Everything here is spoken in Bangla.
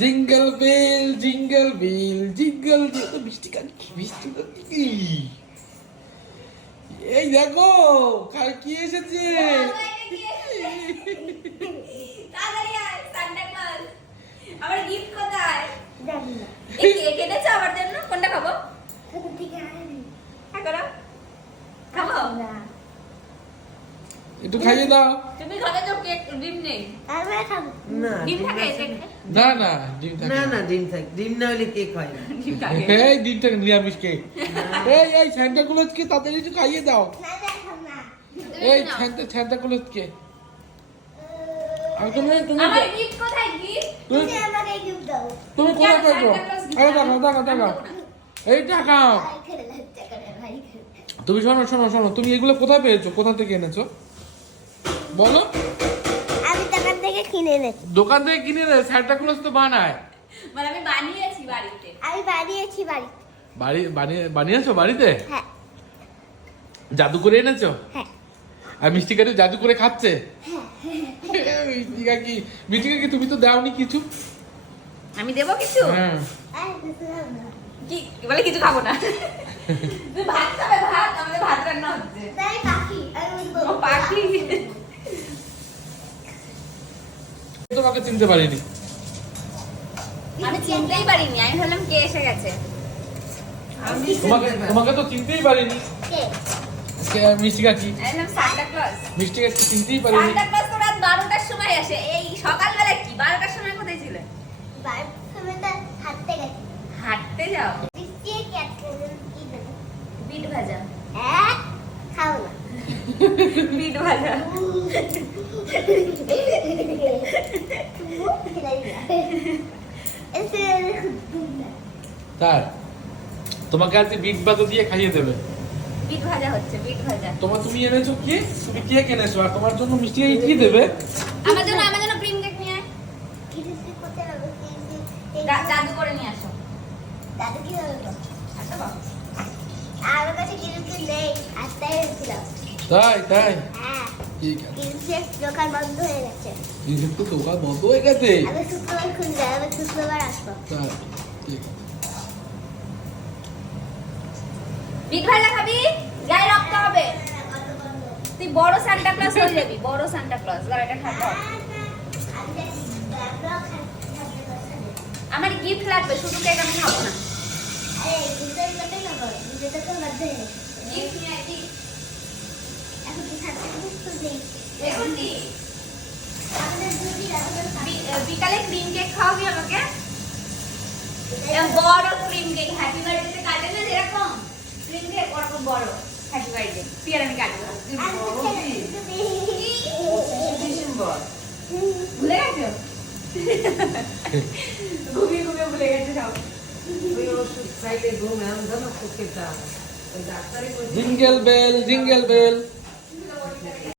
Jingle bell jingle bell jingle bell মিষ্টি খাচ্ছি মিষ্টি খাচ্ছি। এই দেখো কি এসেছে। আমার গিফট কোথায়? জানি না। এই কেক এনেছো আমার জন্য? কোনটা খাবো? ঠিক আছে। খাবো না। একটু খাইয়ে দাও। তুমি ঘরে তো কেক ডিম নেই। আমরা খাবো। না। ডিম থাকে কেকে? না না ডিম থাকে না ডিম থাকে। ডিম না হলে কেক হয় না। ডিম থাকে। এই ডিম থাকে নিরামিষ কেক। এই সান্টা ক্লজকে তাড়াতাড়ি একটু খাইয়ে দাও। না খাবো না। এই সান্টা ক্লজকে তুমি আমার গিফট কোথায়? গিফট তুমি আমাকে গিফট দাও। তুমি কোথায় পেয়েছো? এই দেখো এই টাকা। তুমি শোনো তুমি এগুলো কোথায় পেয়েছো? কোথা থেকে এনেছো বলো? আমি দোকান থেকে কিনে এনেছি। দোকান থেকে কিনে এনে সান্টা ক্লজ তো বানায়। মানে আমি বানিয়েছি বাড়িতে। আমি বানিয়েছি বানিয়েছো বাড়িতে? হ্যাঁ। জাদু করে এনেছো? হ্যাঁ। আর মিষ্টি কাকি জাদু করে খাচ্ছে? মিষ্টি কাকি তুমি তো দাওনি কিছু। আমি দেবো কিছু? হ্যাঁ। কি বলে কিছু খাবো না? তুই ভাত খাবে? ভাত আমাদের ভাত রান্না হচ্ছে। তাই পাখি ও পাখি। তোমাকে চিনতে পারিনি। আমি চিনতেই পারিনি। আমি ভাবলাম কে এসে গেছে। তোমাকে তো চিনতেই পারিনি। কে? মিষ্টি কাকি। আমি সান্টা ক্লজ। মিষ্টি কাকি চিনতেই পারিনি। সান্টা ক্লজ তো রাত 12টার সময় আসে। এই সকালবেলা কি 12টার সময় কোথায় ছিলে? 12টার সময় তো হাঁটতে গেছি। হাঁটতে যাও? বিট ভাজা। খাও না। বিট ভাজা। তাই তোমাকে আজকে বিট ভাজা দিয়ে খাইয়ে দেবে। বিট ভাজা হচ্ছে বিট ভাজা। তুমি এনেছো কি? তুমি কেক এনেছো আর তোমার জন্য মিষ্টি কাকি কি দেবে? আমার জন্য ক্রিম কেক নিয়ে আয়। জাদু করে নিয়ে আসো। জাদু কি হবে? আচ্ছা বাবা। আমার কাছে ক্রিম কেক নেই। আজটাই এনেছিলাম। তাই হ্যাঁ। ঠিক আছে। ক্রিম কেক দোকান বন্ধ হয়ে গেছে। কিন্তু দোকান বন্ধ হয়ে গেছে। আমি শুক্রবার খুলবে। আমি শুক্রবার আসবো। তাই ঠিক আছে। বিট ভাজা খাবি? গায়ে রক্ত হবে। তুই বড় সান্টা ক্লজ হয়ে যাবি। বড় সান্টা ক্লজ। গাড়িটা খাবো। আমার গিফট লাগবে। শুধু কেক আমি খাবো না। গিফট নিয়ে আয়। এখন কি খাচ্ছি? এখন কি? বিকালে ক্রিম কেক খাওয়াবি আমাকে? বড় ক্রিম কেক হ্যাপি বার্থডে কাটে না যেরকম ক্রিম কেক ওরকম বড় হ্যাপি বার্থডে তুই আর আমি কাটবো। ডিসেম্বর ভুলে গেছো? ঘুমিয়ে ভুলে গেছে সব। ওই ওষুধ খাইলে ঘুম এমন যেন খুব খেতে হয়। ওই ডাক্তারই বলছে জিঙ্গেল বেল জিঙ্গেল বেল